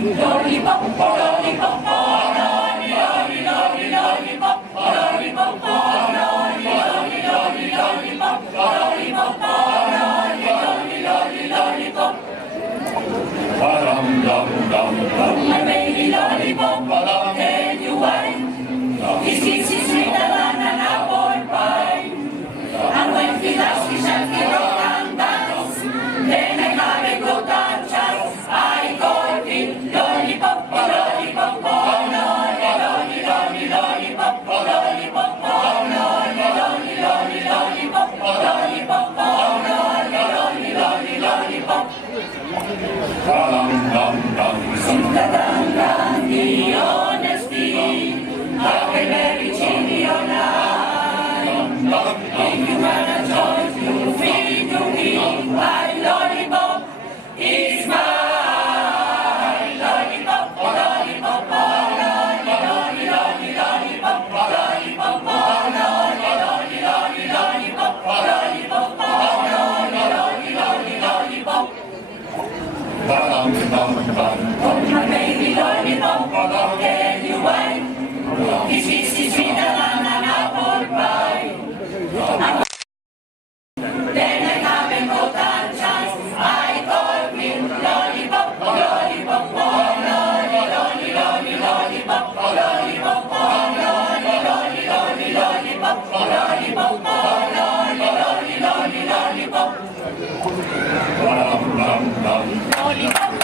Lollipop, lollipop, lolly, lolly, lolly, lollipop, lollipop, lolly, lolly, lolly, lollipop, lollipop, lolly, lolly, lolly, lollipop. Dum dum dum dum. My baby lollipop, can you wine? His kiss is sweeter than an apple pie. And when he does, he shall rock and dance. Then I have a good chance. I call him lollipop, lollipop, lolly, lolly, lolly, lollipop, lollipop, lolly, lolly, lolly, lollipop, lollipop, lolly, lolly, lolly, lollipop. Dum dum dum. The honesty, huckleberry chili on ice. If you had a choice, you feed to me. My lollipop is mine. Lollipop, lollipop, lolly, lolly, lolly, lollipop, lollipop, lolly, lolly, lolly, lollipop, lollipop, lolly, lolly, lolly, lollipop. Dum dum dum. Oh, my baby lollipop, can you wine? His kiss is sweeter than an apple pie. Then I have a golden chance. I call him lollipop, lollipop, lolly, lolly, lolly, lollipop, lollipop, lolly, lolly, lolly, lollipop, lollipop, lolly, lolly, lolly, lollipop. Dum dum dum. Lollipop,